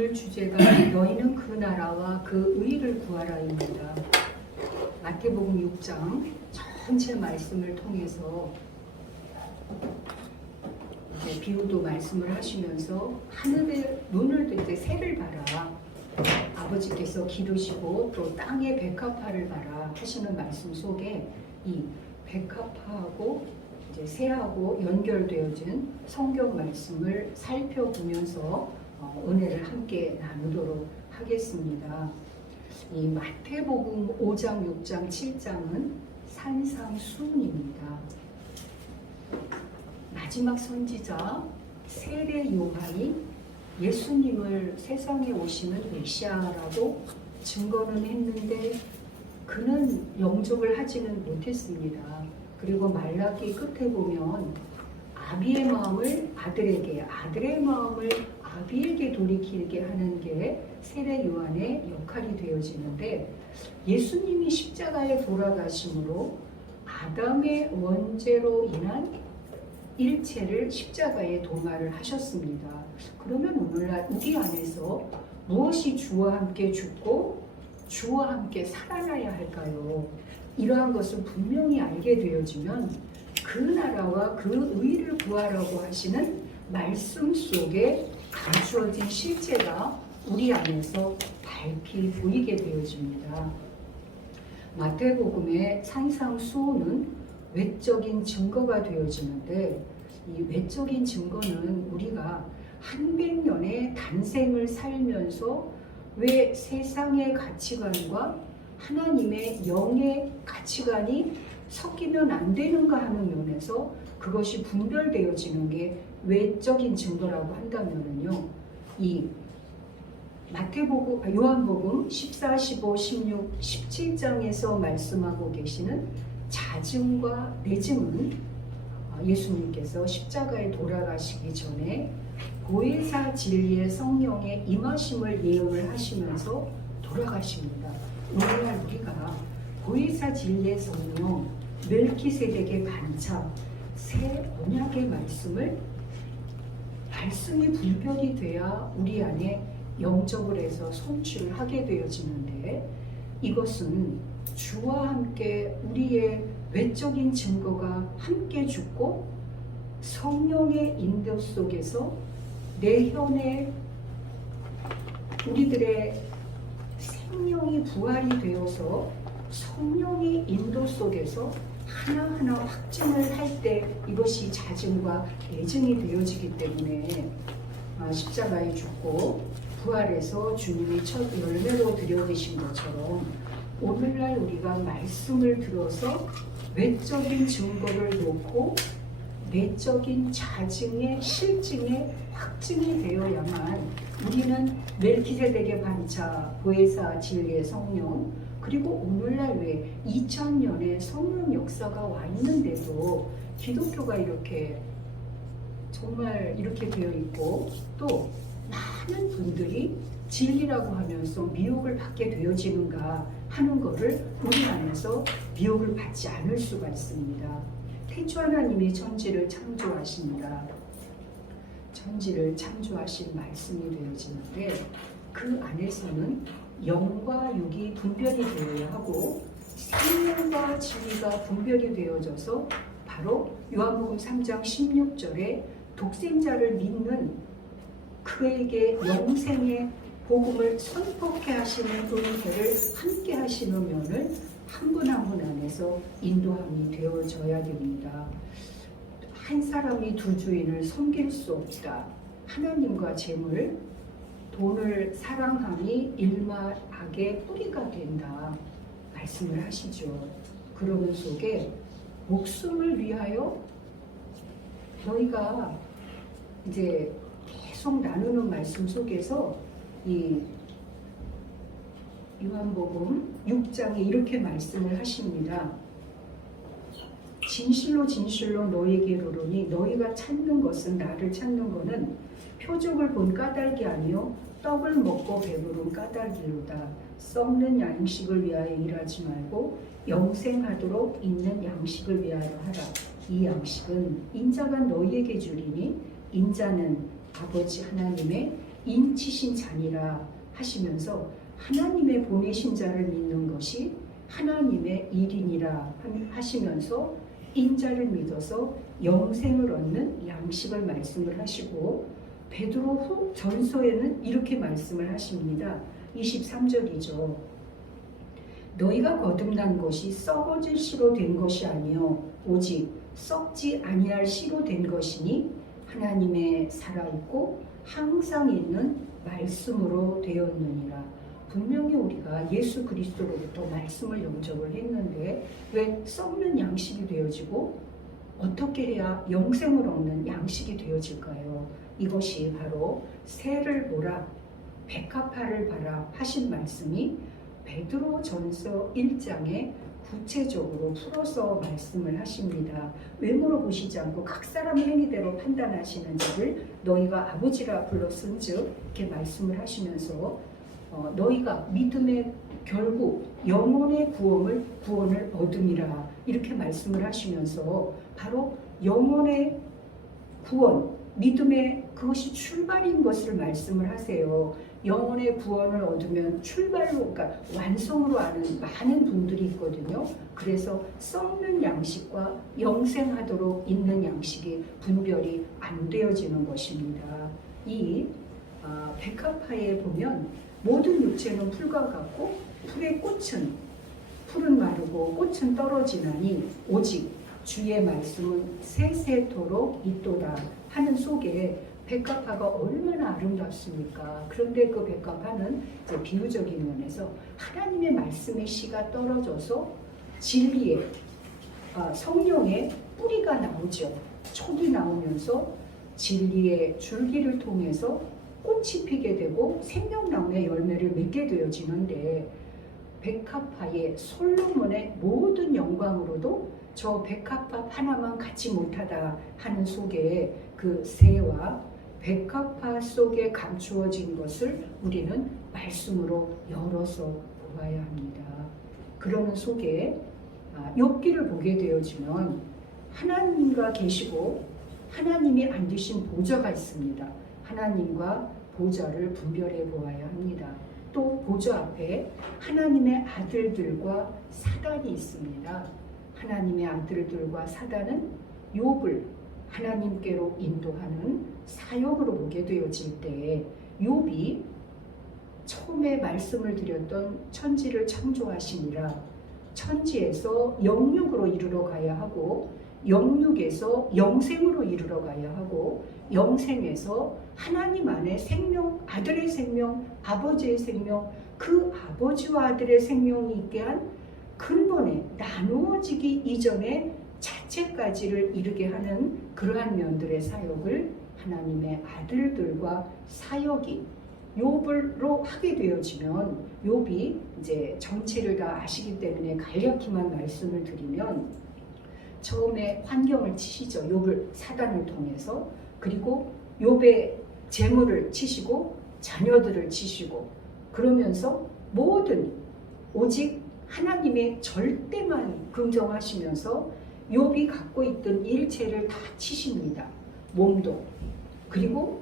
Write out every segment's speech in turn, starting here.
오늘 주제가 너희는 그 나라와 그 의를 구하라입니다. 마태복음 6장 전체 말씀을 통해서 비유도 말씀을 하시면서 하늘에 눈을 들 때 새를 봐라, 아버지께서 기르시고 또 땅의 백합화를 봐라 하시는 말씀 속에 이 백합화하고 이제 새하고 연결되어진 성경 말씀을 살펴보면서 은혜를 함께 나누도록 하겠습니다. 이 마태복음 5장, 6장, 7장은 산상수훈입니다. 마지막 선지자 세례 요한이 예수님을 세상에 오시는 메시아라고 증거는 했는데 그는 영접을 하지는 못했습니다. 그리고 말라기 끝에 보면 아비의 마음을 아들에게, 아들의 마음을 아비에게 돌이키게 하는 게 세례 요한의 역할이 되어지는데, 예수님이 십자가에 돌아가심으로 아담의 원죄로 인한 일체를 십자가에 동화를 하셨습니다. 그러면 오늘날 우리 안에서 무엇이 주와 함께 죽고 주와 함께 살아나야 할까요? 이러한 것을 분명히 알게 되어지면 그 나라와 그 의를 구하라고 하시는 말씀 속에 감추어진 실제가 우리 안에서 밝히 보이게 되어집니다. 마태복음의 산상수훈은 외적인 증거가 되어지는데, 이 외적인 증거는 우리가 한 100년의 단생을 살면서 왜 세상의 가치관과 하나님의 영의 가치관이 섞이면 안 되는가 하는 면에서 그것이 분별되어지는 게 외적인 증거라고 한다면요, 이 요한복음 14, 15, 16, 17장에서 말씀하고 계시는 자증과 내증은 예수님께서 십자가에 돌아가시기 전에 보혜사 진리의 성령의 임하심을 예언을 하시면서 돌아가십니다. 오늘날 우리가 보혜사 진리의 성령, 멜키세덱의 반차, 새 언약의 말씀이 분별이 돼야 우리 안에 영접을 해서 성취를 하게 되어지는데, 이것은 주와 함께 우리의 외적인 증거가 함께 죽고 성령의 인도 속에서 내현에 우리들의 생명이 부활이 되어서 성령의 인도 속에서 하나하나 확증을 할 때 이것이 자증과 내증이 되어지기 때문에 십자가에 죽고 부활해서 주님이 첫 열매로 드려지신 것처럼 오늘날 우리가 말씀을 들어서 외적인 증거를 놓고 내적인 자증의 실증의 확증이 되어야만 우리는 멜키세덱의 반차, 보혜사 진리의 성령, 그리고 오늘날 왜 2000년의 성령 역사가 와 있는데도 기독교가 이렇게 정말 이렇게 되어 있고 또 많은 분들이 진리라고 하면서 미혹을 받게 되어지는가 하는 것을 우리 안에서 미혹을 받지 않을 수가 있습니다. 태초 하나님이 천지를 창조하십니다. 천지를 창조하신 말씀이 되어지는데 그 안에서는 영과 육이 분별이 되어야 하고 생명과 진리가 분별이 되어져서 바로 요한복음 3장 16절에 독생자를 믿는 그에게 영생의 복음을 선포케 하시는 은혜를 함께 하시는 면을 한 분 한 분 안에서 인도함이 되어져야 됩니다. 한 사람이 두 주인을 섬길 수 없다. 하나님과 재물, 돈을 사랑함이 일말악의 뿌리가 된다. 말씀을 하시죠. 그러는 속에 목숨을 위하여 너희가 이제 계속 나누는 말씀 속에서 이 요한복음 6장에 이렇게 말씀을 하십니다. 진실로 진실로 너희에게 이르노니 너희가 찾는 것은, 나를 찾는 것은 표적을 본 까닭이 아니요 떡을 먹고 배부른 까닭이로다. 썩는 양식을 위하여 일하지 말고 영생하도록 있는 양식을 위하여 하라. 이 양식은 인자가 너희에게 주리니 인자는 아버지 하나님의 인치신 자니라 하시면서 하나님의 보내신 자를 믿는 것이 하나님의 일이니라 하시면서 인자를 믿어서 영생을 얻는 양식을 말씀을 하시고, 베드로 후 전서에는 이렇게 말씀을 하십니다. 23절이죠. 너희가 거듭난 것이 썩어질 씨로 된 것이 아니요 오직 썩지 아니할 씨로 된 것이니 하나님의 살아있고 항상 있는 말씀으로 되었느니라. 분명히 우리가 예수 그리스도로부터 말씀을 영접을 했는데 왜 썩는 양식이 되어지고 어떻게 해야 영생을 얻는 양식이 되어질까요? 이것이 바로 새를 보라 백합화를 봐라 하신 말씀이 베드로전서 1장에 구체적으로 풀어서 말씀을 하십니다. 외모로 보시지 않고 각 사람의 행위대로 판단하시는 자를 너희가 아버지라 불렀은즉 이렇게 말씀을 하시면서 너희가 믿음의 결국 영혼의 구원을 얻음이라 이렇게 말씀을 하시면서 바로 영혼의 구원, 믿음의 그것이 출발인 것을 말씀을 하세요. 영혼의 구원을 얻으면 출발로, 그러니까 완성으로 아는 많은 분들이 있거든요. 그래서 썩는 양식과 영생하도록 있는 양식이 분별이 안 되어지는 것입니다. 이 백합화에 보면 모든 육체는 풀과 같고 풀의 꽃은 풀은 마르고 꽃은 떨어지나니 오직 주의 말씀은 세세토록 있도다 하는 속에 백합화가 얼마나 아름답습니까? 그런데 그 백합화는 이제 비유적인 면에서 하나님의 말씀의 씨가 떨어져서 진리의 성령의 뿌리가 나오죠. 촉이 나오면서 진리의 줄기를 통해서 꽃이 피게 되고 생명나무의 열매를 맺게 되어지는데, 백합화의 솔로몬의 모든 영광으로도 저 백합화 하나만 갖지 못하다 하는 속에 그 새와 백합화 속에 감추어진 것을 우리는 말씀으로 열어서 보아야 합니다. 그러는 속에 욥기를 보게 되어지면 하나님과 계시고 하나님이 앉으신 보좌가 있습니다. 하나님과 보좌를 분별해 보아야 합니다. 또 보좌 앞에 하나님의 아들들과 사단이 있습니다. 하나님의 아들들과 사단은 욥을 하나님께로 인도하는 사역으로 보게 되어질 때, 욥이 처음에 말씀을 드렸던 천지를 창조하시니라, 천지에서 영육으로 이르러 가야 하고 영육에서 영생으로 이르러 가야 하고 영생에서 하나님 안에 생명, 아들의 생명, 아버지의 생명, 그 아버지와 아들의 생명이 있게 한 근본에 나누어지기 이전에 자체까지를 이르게 하는 그러한 면들의 사역을 하나님의 아들들과 사역이 욥으로 하게 되어지면, 욥이 이제 전체를 다 아시기 때문에 간략히만 말씀을 드리면, 처음에 환경을 치시죠. 욥을 사단을 통해서. 그리고 욥의 재물을 치시고 자녀들을 치시고, 그러면서 모든 오직 하나님의 절대만 긍정하시면서 욥이 갖고 있던 일체를 다 치십니다. 몸도. 그리고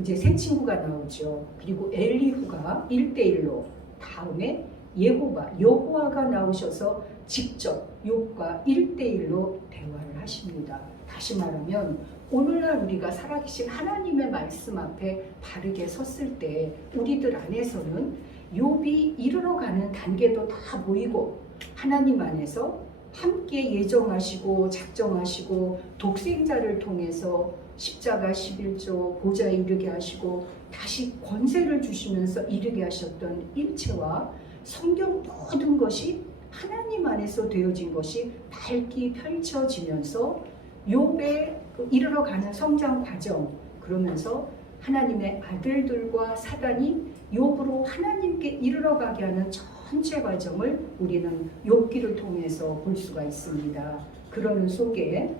이제 새 친구가 나오죠. 그리고 엘리후가 1대1로, 다음에 여호와가 나오셔서 직접 욥과 1대1로 대화를 하십니다. 다시 말하면 오늘날 우리가 살아계신 하나님의 말씀 앞에 바르게 섰을 때 우리들 안에서는 욥이 이르러 가는 단계도 다 보이고, 하나님 안에서 함께 예정하시고 작정하시고 독생자를 통해서 십자가 11조 보좌에 이르게 하시고 다시 권세를 주시면서 이르게 하셨던 일체와 성경 모든 것이 하나님 안에서 되어진 것이 밝게 펼쳐지면서 욥의 이르러 가는 성장 과정, 그러면서 하나님의 아들들과 사단이 욥으로 하나님께 이르러 가게 하는 전체 과정을 우리는 욥기를 통해서 볼 수가 있습니다. 그러는 속에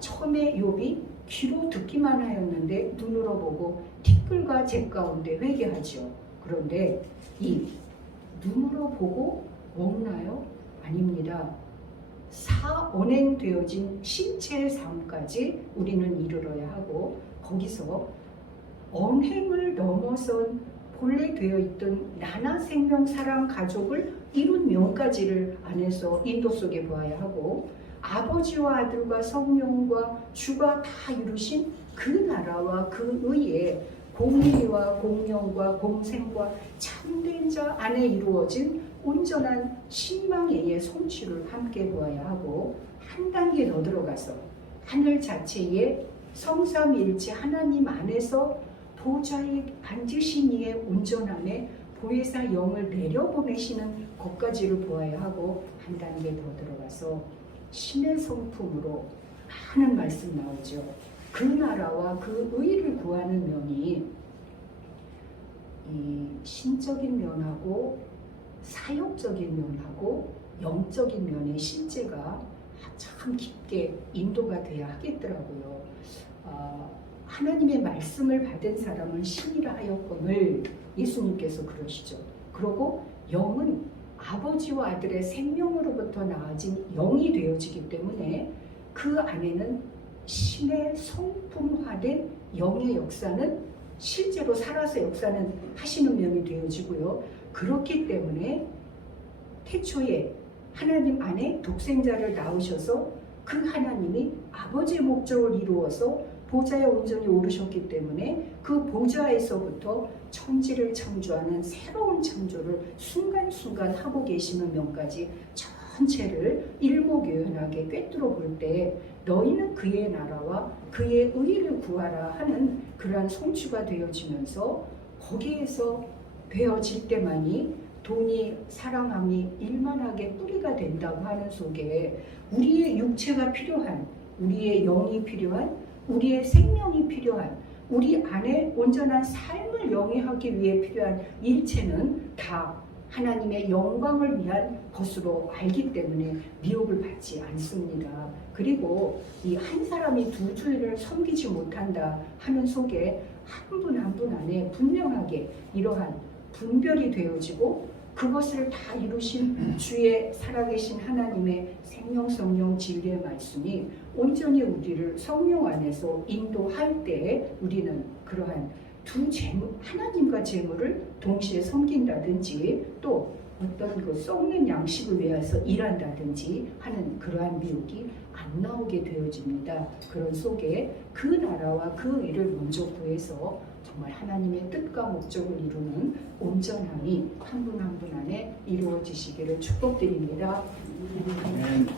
처음에 욥이 귀로 듣기만 하였는데 눈으로 보고 티끌과 재 가운데 회개하죠. 그런데 이 눈으로 보고 먹나요? 아닙니다. 언행되어진 신체의 삶까지 우리는 이르러야 하고, 거기서 언행을 넘어선 본래 되어 있던 나나 생명 사랑 가족을 이룬 명까지를 안에서 인도 속에 보아야 하고, 아버지와 아들과 성령과 주가 다 이루신 그 나라와 그 의에 공의와 공령과 공생과 참된 자 안에 이루어진 온전한 신망의 성취를 함께 보아야 하고, 한 단계 더 들어가서 하늘 자체의 성삼일체 하나님 안에서 보좌에 앉으신 이의 온전함에 보혜사 영을 내려보내시는 것까지를 보아야 하고, 한 단계 더 들어가서 신의 성품으로 많은 말씀 나오죠. 그 나라와 그 의를 구하는 면이 이 신적인 면하고 사역적인 면하고 영적인 면의 실제가 참 깊게 인도가 돼야 하겠더라고요. 하나님의 말씀을 받은 사람은 신이라 하였거늘, 예수님께서 그러시죠. 그리고 영은 아버지와 아들의 생명으로부터 나아진 영이 되어지기 때문에 그 안에는 신의 성품화된 영의 역사는 실제로 살아서 역사는 하시는 면이 되어지고요. 그렇기 때문에 태초에 하나님 안에 독생자를 낳으셔서 그 하나님이 아버지의 목적을 이루어서 보좌에 온전히 오르셨기 때문에 그 보좌에서부터 천지를 창조하는 새로운 창조를 순간순간 하고 계시는 면까지 전체를 일목요연하게 꿰뚫어 볼 때, 너희는 그의 나라와 그의 의를 구하라 하는 그러한 성취가 되어지면서, 거기에서 되어질 때만이 돈이 사랑함이 일만하게 뿌리가 된다고 하는 속에 우리의 육체가 필요한, 우리의 영이 필요한, 우리의 생명이 필요한, 우리 안에 온전한 삶을 영위하기 위해 필요한 일체는 다 하나님의 영광을 위한 것으로 알기 때문에 미혹을 받지 않습니다. 그리고 이 한 사람이 두 주인을 섬기지 못한다 하는 속에 한 분 한 분 안에 분명하게 이러한 분별이 되어지고, 그것을 다 이루신 주의 살아계신 하나님의 생명 성령 진리의 말씀이 온전히 우리를 성령 안에서 인도할 때, 우리는 그러한 두 재물, 하나님과 재물을 동시에 섬긴다든지, 또 어떤 그 썩는 양식을 위해서 일한다든지 하는 그러한 미혹이 안 나오게 되어집니다. 그런 속에 그 나라와 그 의를 먼저 구해서 정말 하나님의 뜻과 목적을 이루는 온전함이 한 분 한 분 안에 이루어지시기를 축복드립니다. 아멘.